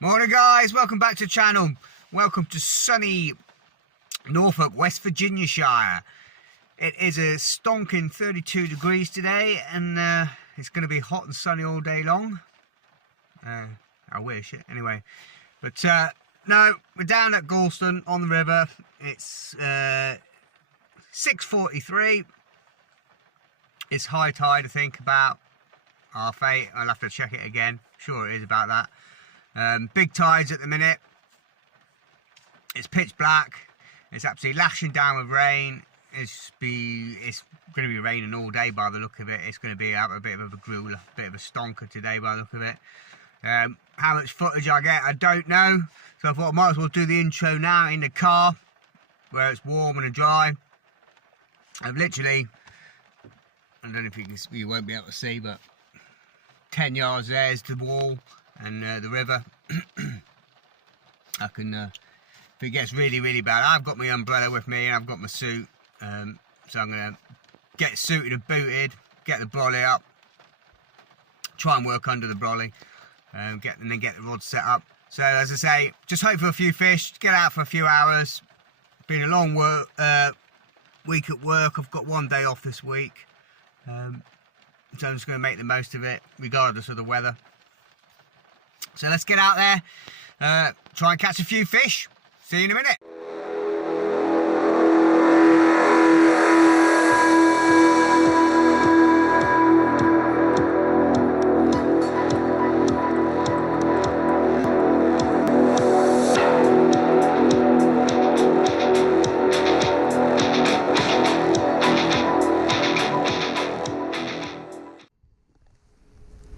Morning guys, welcome back to the channel. Welcome to sunny Norfolk, West Virginia Shire. It is a stonking 32 degrees today and it's going to be hot and sunny all day long. I wish it anyway. But no, we're down at Gorleston on the river. It's 6:43. It's high tide, I think, about 8:30. I'll have to check it again. Sure it is about that. Big tides at the minute. It's pitch black. It's absolutely lashing down with rain. It's going to be raining all day by the look of it. It's going to be a bit of a gruel, a bit of a stonker today by the look of it. How much footage I get, I don't know. So I thought I might as well do the intro now in the car, where it's warm and dry. I've literally, I don't know if you won't be able to see, but 10 yards there is the wall and the river. I can, if it gets really bad, I've got my umbrella with me and I've got my suit, so I'm going to get suited and booted, get the brolly up, try and work under the brolly, and then get the rod set up. So as I say, just hope for a few fish, get out for a few hours. Been a long week at work. I've got one day off this week, so I'm just going to make the most of it regardless of the weather. So let's get out there, try and catch a few fish. See you in a minute.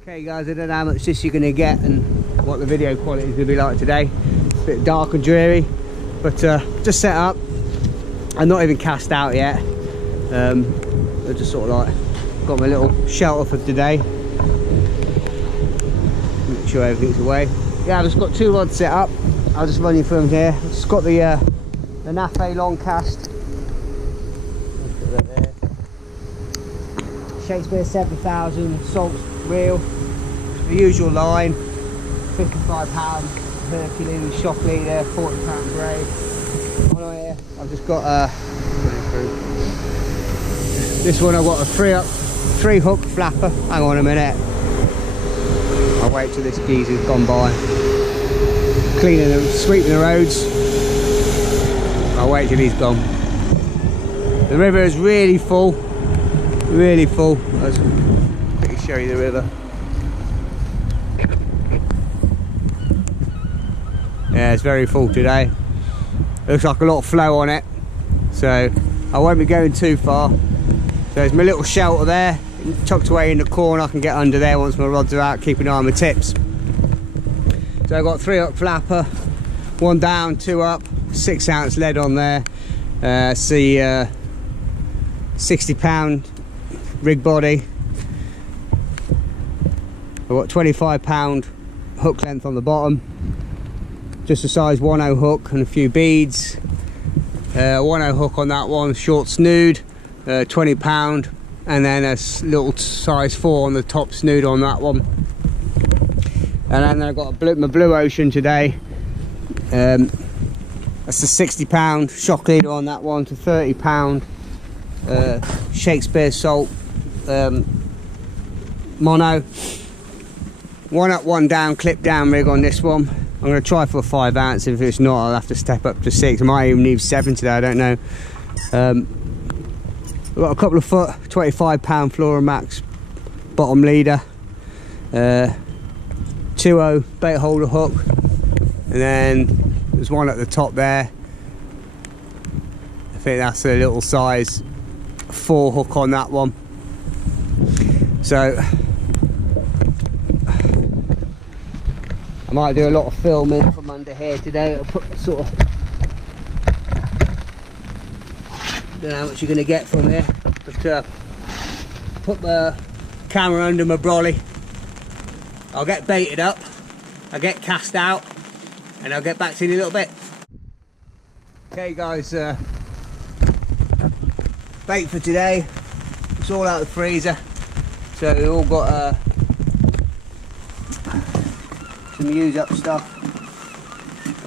Okay guys, I don't know how much this you're going to get and what the video quality is going to be like today. It's a bit dark and dreary, but just set up. I'm not even cast out yet. I just sort of like got my little shelter for today. Make sure everything's away. Yeah, I've just got two rods set up. I'll just run you through them here. I've just got the Nige long cast. Shakespeare 7000 salt reel. The usual line. 55 £, Hercules, shock leader, 40 £, grey. On here, I've just got this one. I've got a three hook flapper. Hang on a minute. I'll wait till this geezer's gone by. Cleaning and sweeping the roads. I'll wait till he's gone. The river is really full. Really full. I'll quickly show you the river. Yeah, it's very full today. Looks like a lot of flow on it, so I won't be going too far. So there's my little shelter there, tucked away in the corner. I can get under there once my rods are out, keep an eye on my tips. So I've got 3 hook flapper, 1 down, 2 up, 6 ounce lead on there. See 60 £, rig body. I've got 25 £, hook length on the bottom. Just a size 1/0 hook and a few beads. 1/0 hook on that one, short snood, 20 £, and then a little size 4 on the top snood on that one. And then I've got my Blue Ocean today. That's a 60 £, shock leader on that one, to 30 £, Shakespeare salt, mono. 1 up, 1 down, clip down rig on this one. I'm going to try for a 5 ounce. If it's not, I'll have to step up to 6. I might even need 7 today, I don't know. I've got a couple of foot 25 £, Floramax bottom leader, 2/0 bait holder hook, and then there's one at the top there. I think that's a little size 4 hook on that one. So I might do a lot of filming from under here today. I'll put sort of, don't know how much you're going to get from here, but put the camera under my brolly. I'll get baited up, I'll get cast out, and I'll get back to you in a little bit. Okay guys, bait for today. It's all out of the freezer, so we've all got some used up stuff.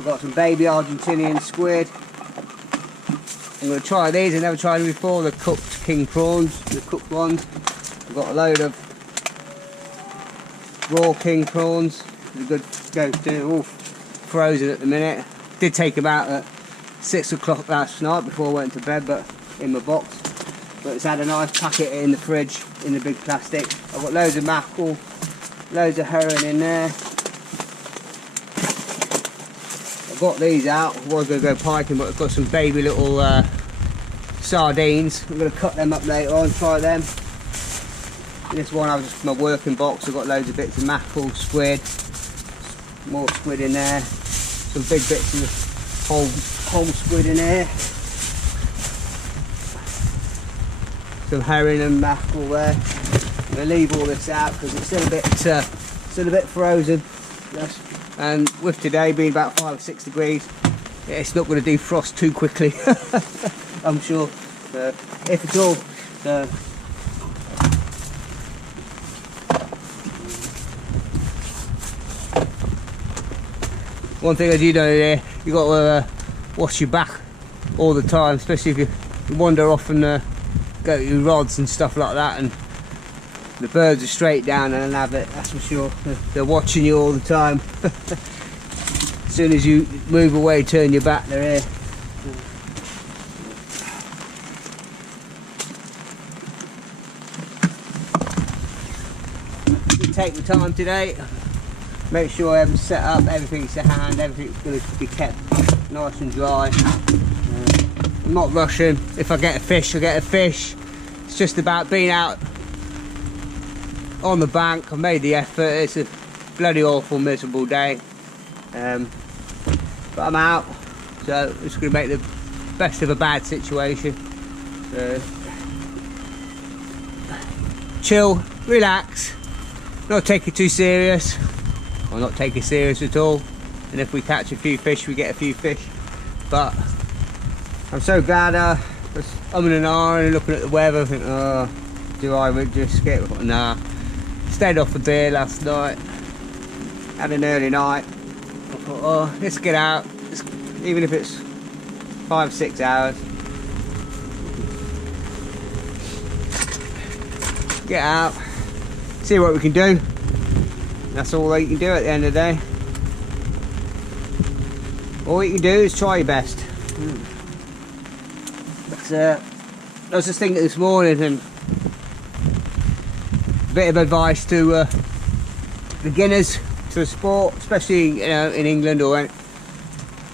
I've got some baby Argentinian squid. I'm going to try these. I've never tried them before. The cooked king prawns, the cooked ones. I've got a load of raw king prawns. They're good to go to. All frozen at the minute. Did take them out at 6 o'clock last night before I went to bed, but in my box. But it's had a nice packet in the fridge in the big plastic. I've got loads of mackerel, loads of herring in there. I've got these out. I was going to go piking, but I've got some baby little sardines. I'm going to cut them up later on, try them. This one I was just my working box. I've got loads of bits of mackerel, squid, more squid in there, some big bits of whole squid in there, some herring and mackerel there. I'm going to leave all this out because it's still a bit frozen. Yes. And with today being about 5 or 6 degrees, it's not going to defrost too quickly. I'm sure, if at all. One thing I do know here, you've got to wash your back all the time, especially if you wander off and go to your rods and stuff like that, and the birds are straight down and have it, that's for sure. They're watching you all the time. As soon as you move away, turn your back, they're here. Take the time today, make sure everything's set up, everything's to hand, everything's going to be kept nice and dry. I'm not rushing. If I get a fish, I get a fish. It's just about being out on the bank. I made the effort. It's a bloody awful, miserable day, but I'm out, so it's going to make the best of a bad situation. Chill, relax. Not take it too serious, or not take it serious at all. And if we catch a few fish, we get a few fish. But I'm so glad I was umming and ahhing and looking at the weather, thinking, oh, do I just get? Nah. Stayed off the beer last night, had an early night. I thought, oh, let's get out, even if it's 5 or 6 hours. Get out. See what we can do. That's all you can do at the end of the day. All you can do is try your best. But I was just thinking this morning, and a bit of advice to beginners to the sport, especially in England or in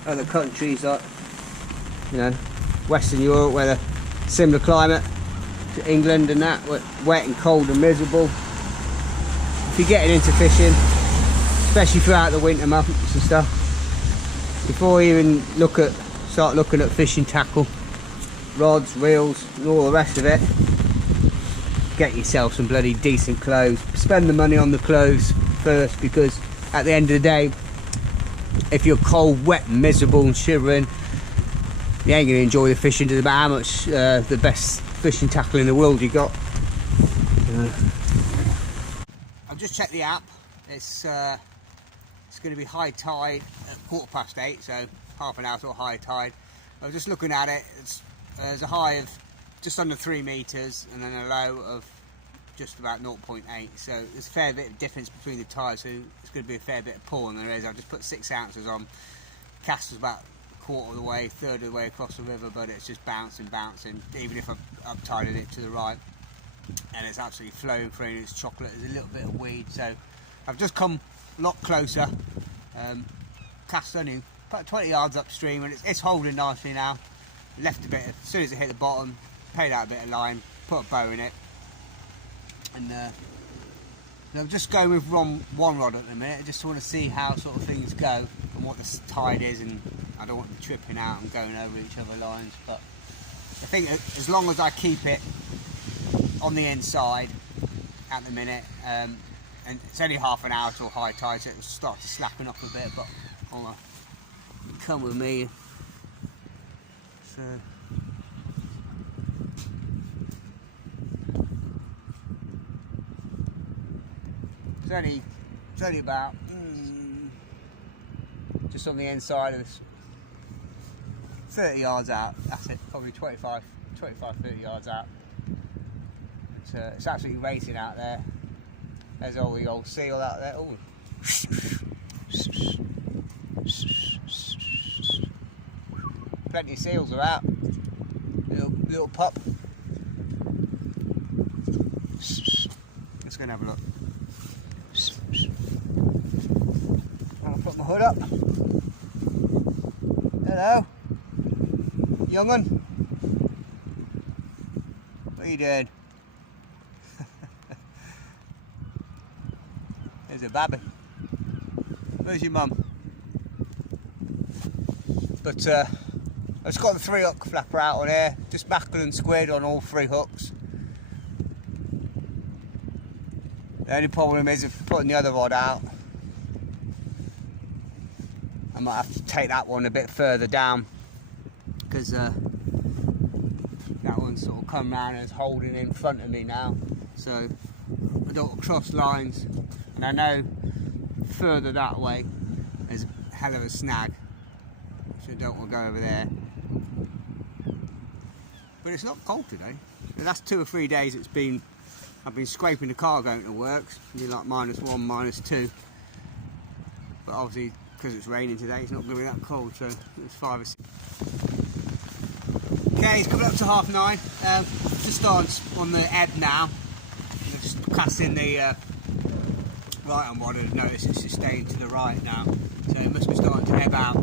other countries like Western Europe, where they're similar climate to England and that, wet and cold and miserable. If you're getting into fishing, especially throughout the winter months and stuff, before you even start looking at fishing tackle, rods, reels and all the rest of it, get yourself some bloody decent clothes. Spend the money on the clothes first, because at the end of the day, if you're cold, wet and miserable and shivering, you ain't going to enjoy the fishing. Doesn't matter how much the best fishing tackle in the world you got. I've just checked the app. It's going to be high tide at 8:15, so half an hour till high tide. I was just looking at it. There's a high of just under 3 meters and then a low of just about 0.8. So there's a fair bit of difference between the tides. So it's going to be a fair bit of pull, and there is. I've just put 6 ounces on. Cast was about a quarter of the way, third of the way across the river, but it's just bouncing. Even if I've up-tided it to the right, and it's absolutely flowing through, and it's chocolate. There's a little bit of weed, so I've just come a lot closer. Cast only about 20 yards upstream, and it's holding nicely now. Left a bit, as soon as it hit the bottom, paid out a bit of line, put a bow in it, and I'm just going with one rod at the minute. I just want to see how sort of things go and what the tide is, and I don't want to be tripping out and going over each other lines. But I think as long as I keep it on the inside at the minute, and it's only half an hour till high tide, so it'll start to slacken up a bit, but come with me. So it's only about just on the inside of this, 30 yards out, that's it, probably 25, 30 yards out. It's absolutely racing out there. There's all the old seal out there. Ooh. Plenty of seals are out. Little pup. Let's go and have a look. I'll put my hood up. Hello, young un. What are you doing? There's a babby. Where's your mum? But I've just got the 3 hook flapper out on here, just mackerel and squid on all 3 hooks. The only problem is if putting the other rod out, I might have to take that one a bit further down, because that one's sort of come round and is holding in front of me now, so I don't want to cross lines, and I know further that way there's a hell of a snag, so I don't want to go over there. But it's not cold today. The last 2 or 3 days I've been scraping the car going to work, you're like -1, -2, but obviously because it's raining today it's not going to be that cold, so it's 5 or 6. Okay, it's coming up to 9:30, just starting on the ebb now, just casting the right on rod, and notice it's just staying to the right now, so it must be starting to ebb out.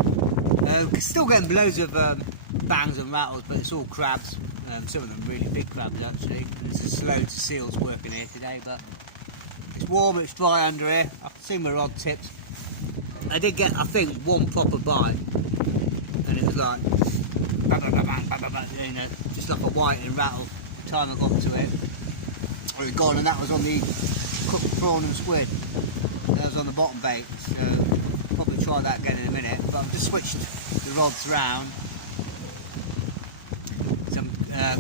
Still getting loads of bangs and rattles, but it's all crabs. Some of them really big crabs actually. There's loads of seals working here today, but it's warm, it's dry under here. I can see my rod tips. I did get, I think, 1 proper bite, and it was like, you know, just like a whiting rattle. By the time I got to it, it was gone, and that was on the cooked prawn and squid. That was on the bottom bait, so I'll probably try that again in a minute. But I've just switched the rods round.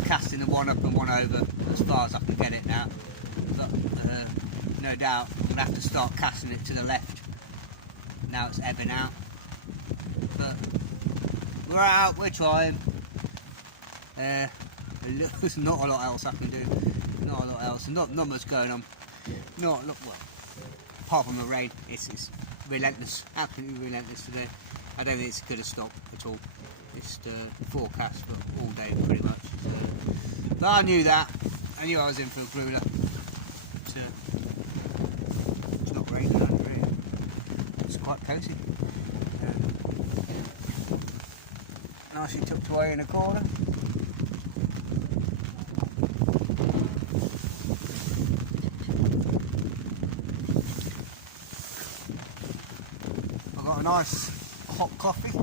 Casting the one up and one over as far as I can get it now, but no doubt I'm going to have to start casting it to the left now it's ebbing out, but we're out, we're trying. There's not a lot else I can do, not a lot else, not much going on, well, apart from the rain. It's relentless, absolutely relentless today. I don't think it's going to stop at all. It's forecast for all day pretty much. So. But I knew that. I knew I was in for a grueler. It's not raining really. It's quite cosy. Nicely tucked away in a corner. I've got a nice hot coffee.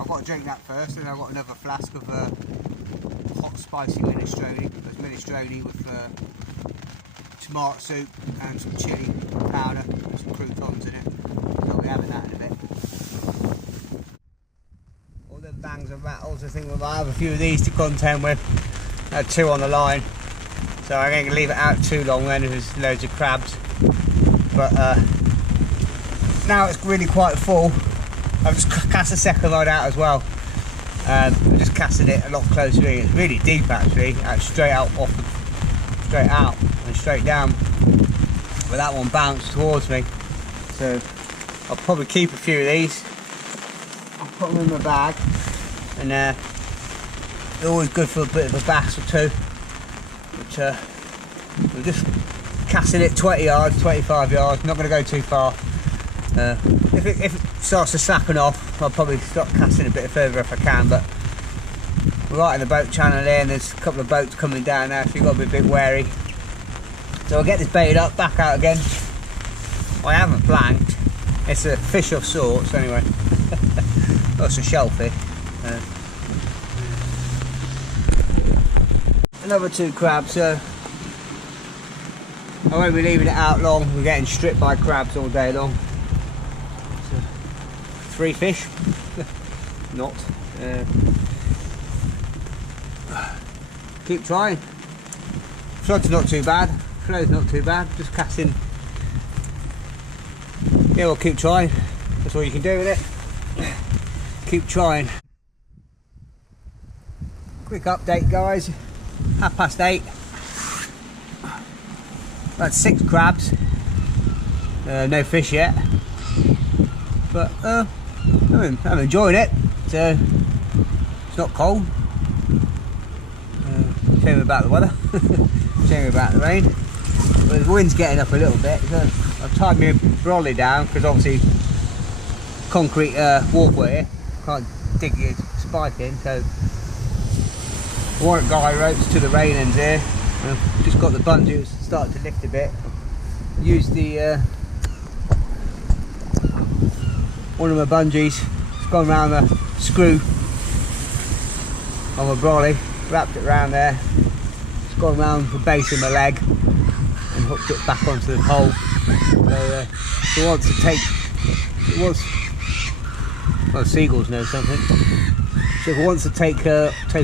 I've got to drink that first, and I've got another flask of hot spicy minestrone. There's minestrone with tomato soup and some chilli powder and some croutons in it. So I'll be having that in a bit. All the bangs and rattles, I think we might have a few of these to contend with. I had 2 on the line, so I ain't going to leave it out too long then if there's loads of crabs. But now it's really quite full. I've just cast a second rod out as well. I'm just casting it a lot closer in. It's really deep actually, straight out and straight down. But that one bounced towards me, so I'll probably keep a few of these. I'll put them in my bag, and they're always good for a bit of a bass or 2. But we're just casting it 20 yards, 25 yards. Not going to go too far. If it starts to slacken off, I'll probably stop casting a bit further if I can, but we're right in the boat channel here, and there's a couple of boats coming down now, so you've got to be a bit wary. So I'll get this baited up, back out again. I haven't blanked. It's a fish of sorts anyway. Oh, it's a shellfish. Another 2 crabs, so I won't be leaving it out long. We're getting stripped by crabs all day long. 3 fish, not. Keep trying. Floods not too bad, flow's not too bad, just casting. Yeah, we'll keep trying, that's all you can do with it. keep trying. Quick update, guys. 8:30. About 6 crabs. No fish yet, but I'm enjoying it. It's not cold. Shame about the weather. Shame about the rain. But the wind's getting up a little bit. So I've tied my brolly down because obviously concrete walkway here. Can't dig your spike in, so I want guy ropes to the railings here. I've just got the bungee starting to lift a bit. Use the one of my bungees. It's gone around the screw on my brolly, wrapped it around there. It's gone around the base of my leg and hooked it back onto the pole. So it wants to take. It wants. Well, seagulls know something. So if it wants to take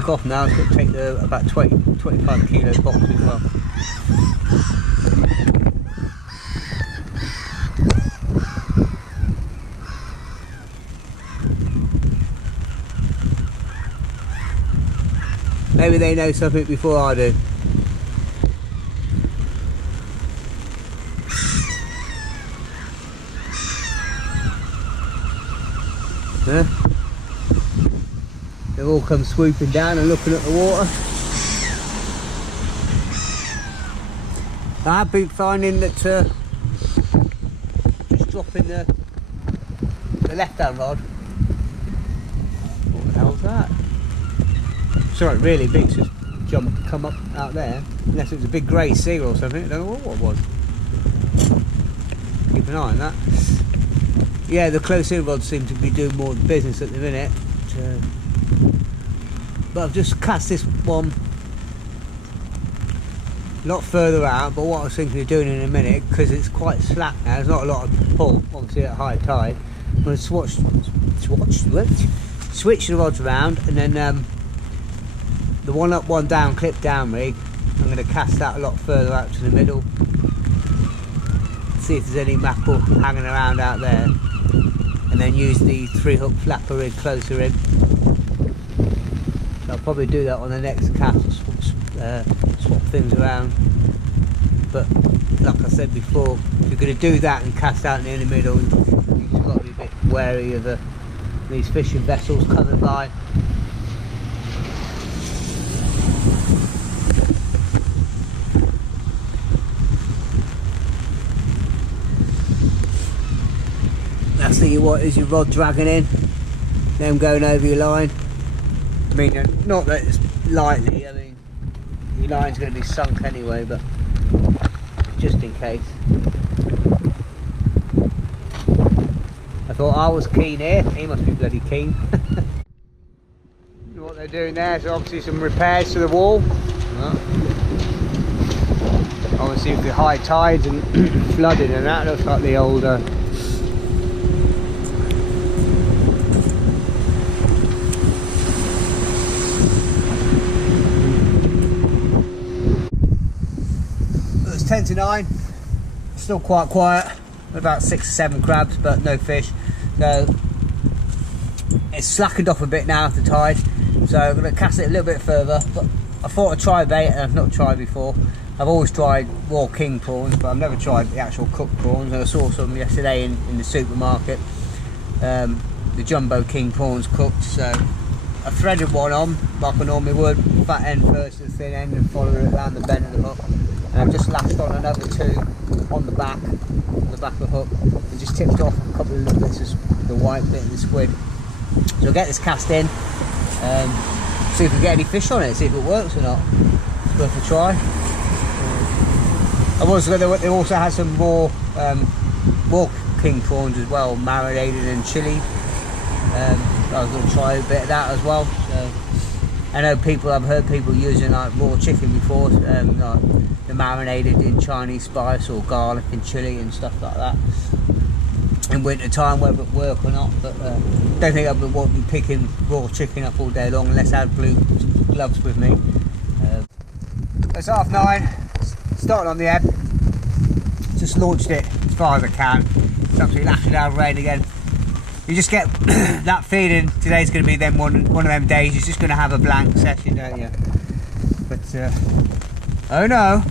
off now, it's got to take about 20-25 kilo box as well. Maybe they know something before I do. Huh? They've all come swooping down and looking at the water. I've been finding that just dropping the left-hand rod. What the hell's that? Something really big just come up out there. Unless it was a big grey seal or something. I don't know what it was. Keep an eye on that. Yeah, the close-in rods seem to be doing more business at the minute. But I've just cast this one a lot further out. But what I was thinking of doing in a minute, because it's quite slack now, there's not a lot of pull, obviously at high tide. I'm going to switch the rods around, and then the one up, one down, clip down rig, I'm going to cast that a lot further out to the middle. See if there's any mackerel hanging around out there, and then use the 3-hook flapper rig closer in. So I'll probably do that on the next cast, swap things around. But like I said before, if you're going to do that and cast out in the middle, you've just got to be a bit wary of these fishing vessels coming by. Last thing you want is your rod dragging in, them going over your line. I mean, not that it's lightly, I mean, your line's going to be sunk anyway, but just in case. I thought I was keen here, he must be bloody keen. What they're doing there is obviously some repairs to the wall. Obviously with the high tides and flooding and that, looks like the older. It's 10 to 9, still quite quiet, about 6 or 7 crabs but no fish, so it's slackened off a bit now after tide, so I'm going to cast it a little bit further. But I thought I'd try bait, and I've not tried before. I've always tried raw king prawns, but I've never tried the actual cooked prawns, and I saw some yesterday in the supermarket, the jumbo king prawns cooked. So I threaded one on like I normally would, fat end first to the thin end, and followed it around the bend of the hook. And I've just lashed on another 2 on the back of the hook, and just tipped off a couple of little bits of the white bit of the squid. So I'll get this cast in, see if we get any fish on it, see if it works or not. It's worth a try. They also had some raw king prawns as well, marinated in chili. I was going to try a bit of that as well. So I know I've heard people using like raw chicken before, like the marinated in Chinese spice or garlic and chili and stuff like that. In winter time, whether it work or not, but don't think I would want to be picking raw chicken up all day long unless I had blue gloves with me. It's 9:30, starting on the ebb. Just launched it as far as I can. It's absolutely lashing down rain again. You just get that feeling today's going to be then one of them days. You're just going to have a blank session, don't you? But oh no,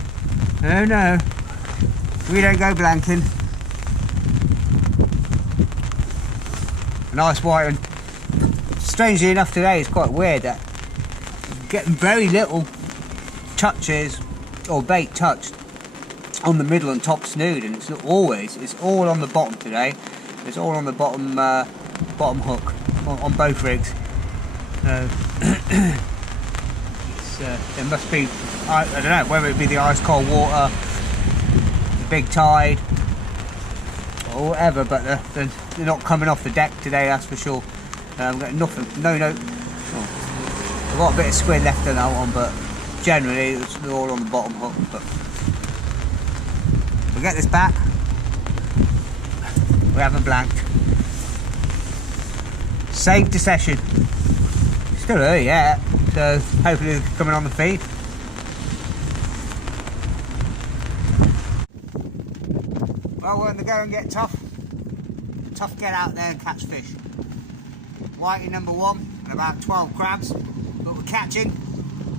we don't go blanking. A nice white one. Strangely enough, today it's quite weird that getting very little touches or bait touched on the middle and top snood, and it's not always. It's all on the bottom today. It's all on the bottom hook on both rigs. It must be, I don't know, whether it be the ice cold water, the big tide, or whatever, but they're not coming off the deck today, that's for sure. I've got nothing, no. Oh, I've got a bit of squid left on that one, but generally they're all on the bottom hook. But we'll get this back. We haven't blanked. Saved the session. Still early yet, so hopefully they're coming on the feed. Well, when the going get tough to get out there and catch fish. Whitey number 1 and about 12 crabs, but we're catching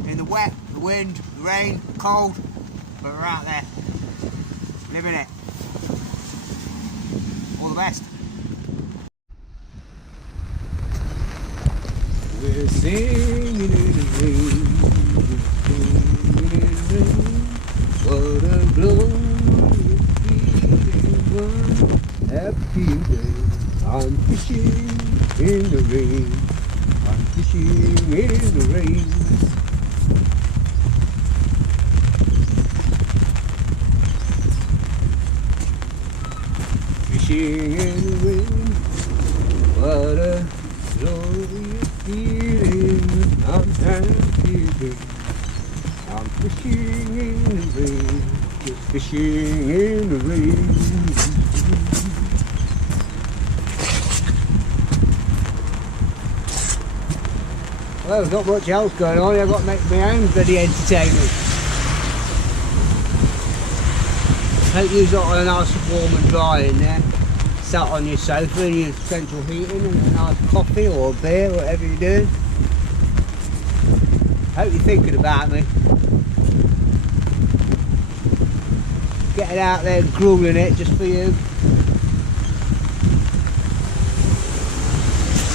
in the wet, the wind, the rain, cold, but we're out there, living it. All the best. We're singing in the rain, what a glorious feeling, happy day. I'm fishing in the rain, I'm fishing in the rain. Fishing in the rain, what a glorious feeling, I'm happy again. I'm fishing in the rain, just fishing in the rain. Well, there's not much else going on, I've got to make my own bloody entertainment. Hope you've got a nice warm and dry in there. Sat on your sofa in your central heating and a nice coffee or a beer, whatever you're doing. Hope you're thinking about me. Getting out there and grueling it just for you.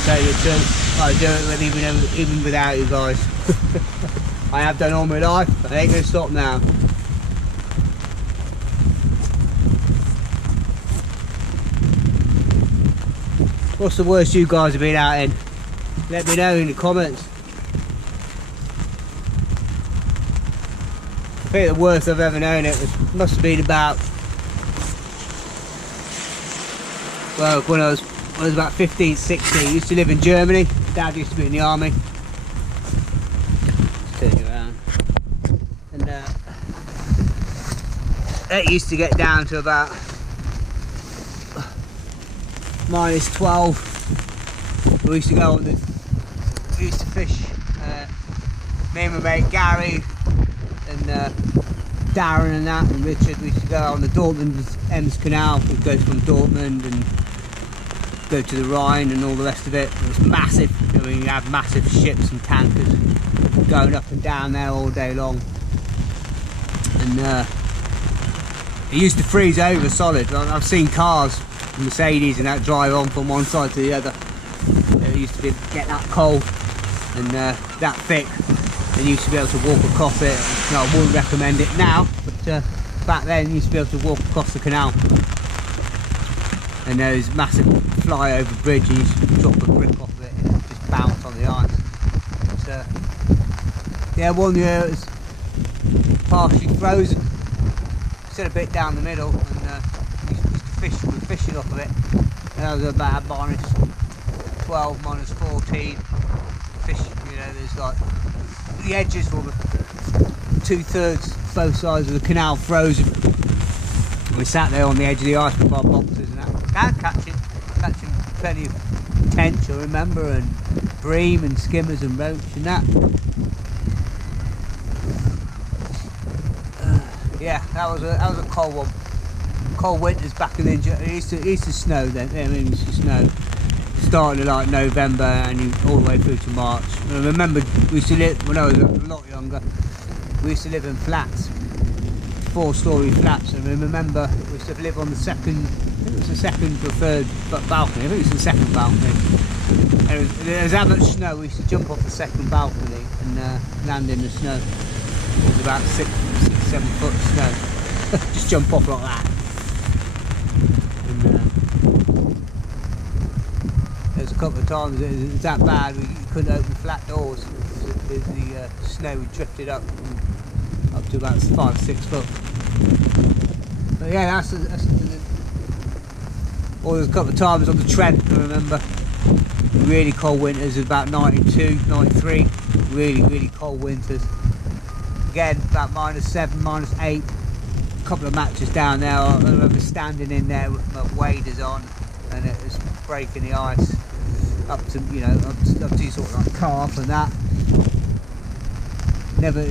Tell you the truth, I do it with even without you guys. I have done all my life, but I ain't going to stop now. What's the worst you guys have been out in? Let me know in the comments. I think the worst I've ever known must have been about, well, when I was about 15, 16. I used to live in Germany. Dad used to be in the army. Let's turn you around. And it used to get down to about -12. We used to go on we used to fish, me and my mate Gary and Darren and that and Richard. We used to go on the Dortmund-Ems Canal. We'd go from Dortmund and go to the Rhine and all the rest of it. It was massive. I mean, you have massive ships and tankers going up and down there all day long. And it used to freeze over solid. I've seen cars, Mercedes and that, drive on from one side to the other. It used to get that cold and that thick, and you used to be able to walk across it. No, I wouldn't recommend it now, but back then you used to be able to walk across the canal. And there was massive flyover bridge, and you used to drop a brick off of it and it just bounce on the ice. But, yeah, one year it was partially frozen, still a bit down the middle, and we used to fish. We were fishing off of it, and that was about -12, -14. Fish, you know, there's like the edges were 2/3 both sides of the canal frozen. We sat there on the edge of the ice with our boxes and that. Catching plenty of tench, I remember, and bream and skimmers and roach and that. Yeah, that was a cold one. Cold winters back in the it used to snow then. I mean, it used to snow. starting in like November and all the way through to March. And I remember we used to live, when I was a lot younger, we used to live in flats, 4-storey flats, and I remember we used to live on the second, I think it was the second or third balcony, I think it was the second balcony. And there was that much snow, we used to jump off the second balcony and land in the snow. It was about 6-7 foot snow. Just jump off like that. And there was a couple of times it was that bad you couldn't open flat doors. The snow drifted up to about 5-6 foot. But yeah, that's or there's a couple of times on the Trent, I remember. Really cold winters, about 92, 93. Really cold winters. Again, about -7, -8. A couple of matches down there. I remember standing in there with my waders on, and it was breaking the ice up to, you know, up to sort of like calf and that. Never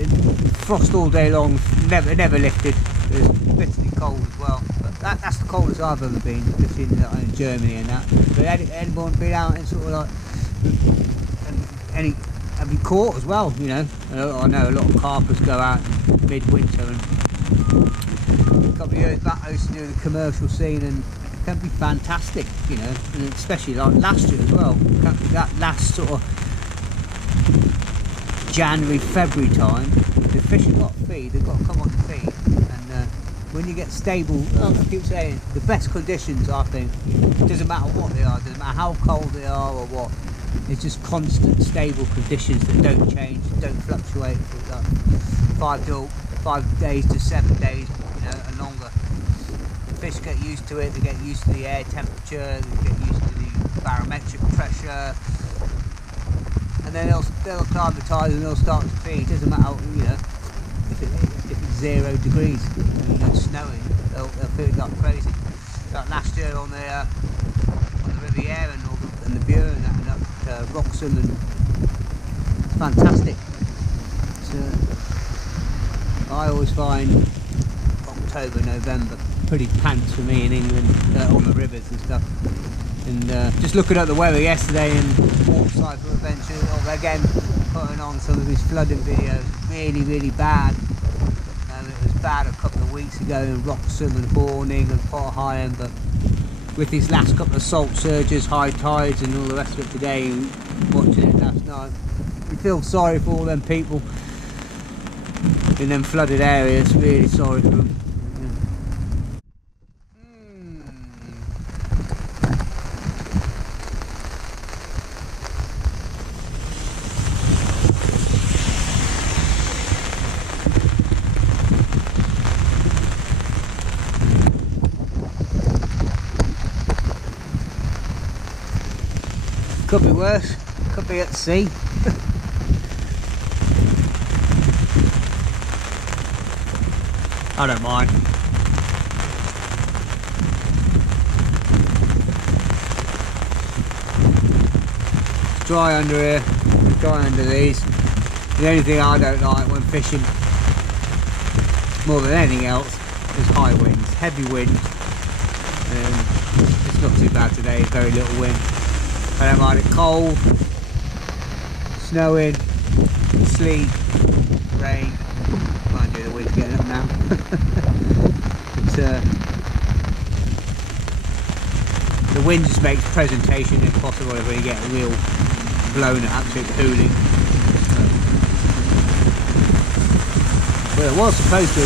frost all day long. Never lifted. It was bitterly cold as well. But that's the coldest I've ever been, just in Germany and that. But anyone been out in sort of like have been caught as well, you know. I know a lot of carpers go out midwinter, and a couple of years back I used to do the commercial scene, and it can be fantastic, you know, and especially like last year as well. That last sort of January, February time, the fish have got to feed, they've got to come on the feed, and when you get stable, I keep saying, the best conditions, I think, it doesn't matter what they are, it doesn't matter how cold they are or what, it's just constant stable conditions that don't change, don't fluctuate for like 5 days to 7 days, you know, and longer. The fish get used to it, they get used to the air temperature, they get used to the barometric pressure, and then they'll acclimatise and they'll start to feed. It doesn't matter, you know, if it's 0 degrees, you know, snowing, they'll feed like crazy. Like last year on the Riviera and the Bure and that, and up Wroxham, and it's fantastic. So I always find October, November pretty pants for me in England, on the rivers and stuff. And just looking at the weather yesterday and Water Cycle Adventure, again putting on some of his flooding videos, really bad. It was bad a couple of weeks ago in Wroxham and Horning and Port Higham, but with these last couple of salt surges, high tides and all the rest of it today, and watching it last night, you feel sorry for all them people in them flooded areas, really sorry for them. Could be worse, could be at sea. I don't mind. It's dry under here, it's dry under these. The only thing I don't like when fishing, more than anything else, is high winds, heavy wind. It's not too bad today, very little wind. I don't mind it cold, snowing, sleet, rain. Mind you, the wind's getting up now. The wind just makes presentation impossible when you get a real blown at absolute cooling. Well, it was supposed to,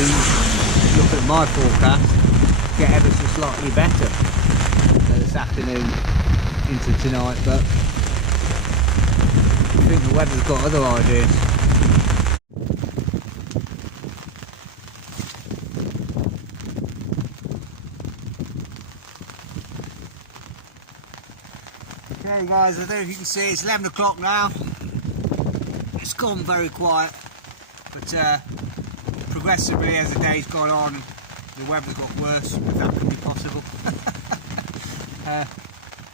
look at my forecast, get ever so slightly better this afternoon into tonight, but I think the weather's got other ideas. Okay guys, I don't know if you can see, it's 11 o'clock now. It's gone very quiet, but progressively as the day's gone on, the weather's got worse, if that could be possible.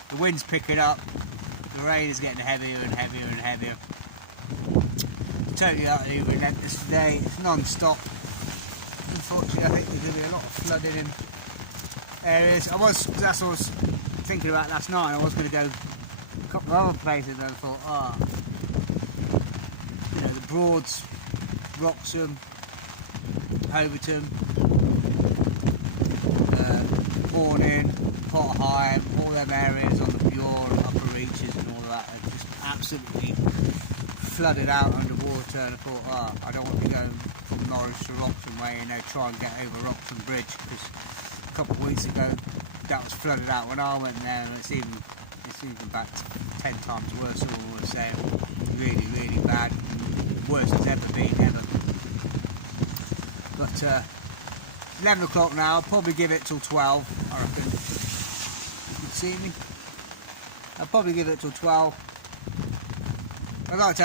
The wind's picking up, the rain is getting heavier and heavier and heavier. Totally utterly relentless today, it's non-stop. Unfortunately, I think there's going to be a lot of flooding in areas. That's what I was thinking about last night. I was going to go a couple of other places and I thought, oh, you know, the Broads, Wroxham, Overton, Horning, Potterheim, all them areas on the Bure and Upper Reaches and all that are just absolutely flooded out underwater, and I thought, oh, I don't want to be going from Norwich to Wroxham way, you know, try and get over Wroxham Bridge, because a couple of weeks ago that was flooded out when I went there, and it's even about 10 times worse, all the same. Really, really bad, worst it's ever been, ever. But 11 o'clock now, I'll probably give it till 12, I reckon. You can see me? I'll probably give it till 12. I like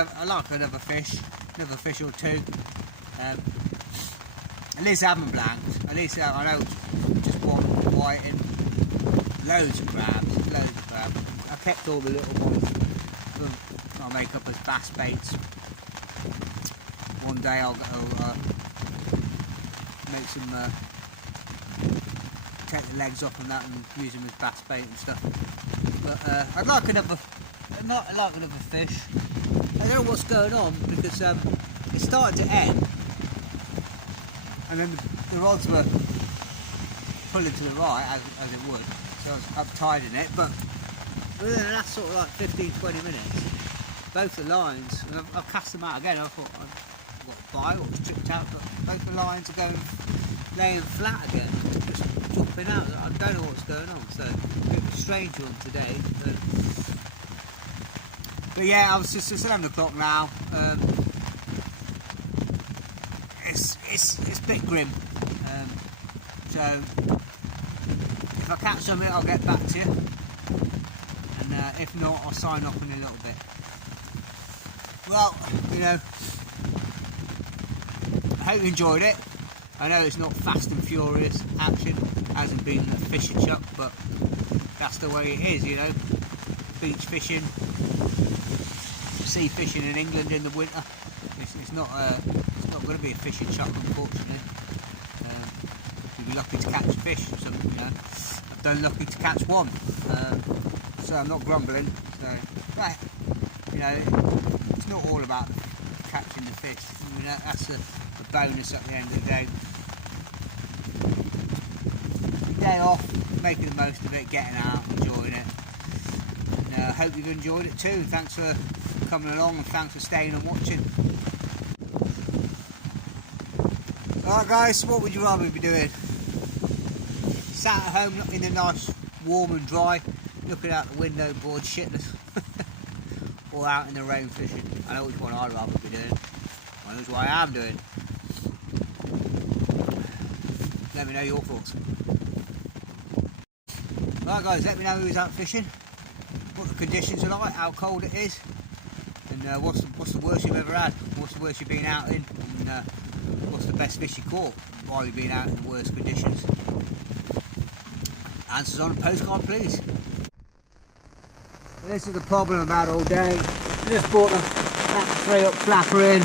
another fish or two. At least I haven't blanked. At least I know just one whiting. Loads of crabs. I kept all the little ones. I'll make up as bass baits. One day I'll make some, take the legs off and that and use them as bass bait and stuff. But I'd like another fish. I don't know what's going on, because it started to end and then the rods were pulling to the right as it would, so I was uptiding it, but within the last sort of like 15-20 minutes both the lines, and I've cast them out again. I thought I've got a bite, what was chipped out, but both the lines are laying flat again, just jumping out. I don't know what's going on, so a bit of a strange one today. But yeah, I was just, it's 11 o'clock now. It's a bit grim. So if I catch something, I'll get back to you. And if not, I'll sign off in a little bit. Well, you know, I hope you enjoyed it. I know it's not fast and furious action, hasn't been a fishing chuck, but that's the way it is, you know. Beach fishing, sea fishing in England in the winter. It's not going to be a fishing chuck, unfortunately. You'll be lucky to catch a fish or something, you know. I've done lucky to catch one, so I'm not grumbling. So, right, you know, it's not all about catching the fish. I mean, that's a bonus at the end of the day. Day off, making the most of it, getting out, enjoying it. And I hope you've enjoyed it too. Thanks for coming along and thanks for staying and watching. Alright guys, what would you rather be doing? Sat at home in the nice warm and dry, looking out the window bored shitless, or out in the rain fishing? I know which one I'd rather be doing. I know which one I am doing. Let me know your thoughts. Right guys, let me know who's out fishing, what the conditions are like, how cold it is, and what's the worst you've ever had, what's the worst you've been out in, and what's the best fish you caught while you've been out in the worst conditions. Answers on a postcard please. This is the problem I've had all day. I just brought the straight up flapper in.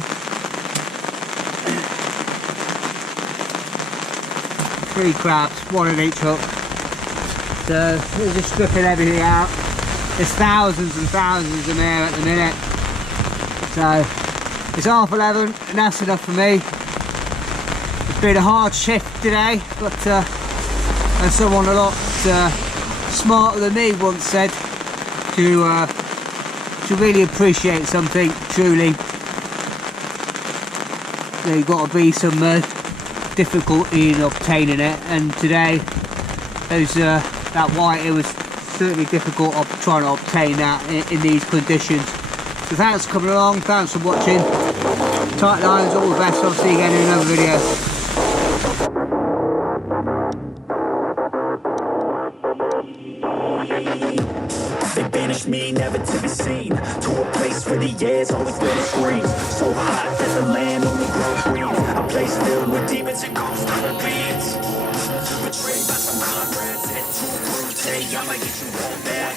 3 crabs, 1 in each hook. So we're just stripping everything out. There's thousands and thousands in there at the minute. So it's 11:30 and that's enough for me. It's been a hard shift today, but as someone a lot smarter than me once said, to really appreciate something truly, there's got to be some difficulty in obtaining it, and today that white, it was certainly difficult trying to obtain that in these conditions. So thanks for coming along, thanks for watching. Tight lines, all the best. I'll see you again in another video. They banished me, never to be seen, to a place where the air's always been green. So hot that the land only grows green. A place filled with demons and ghosts on the beats. Betrayed by some comrades, head to a brute. Say, I'ma get you all back.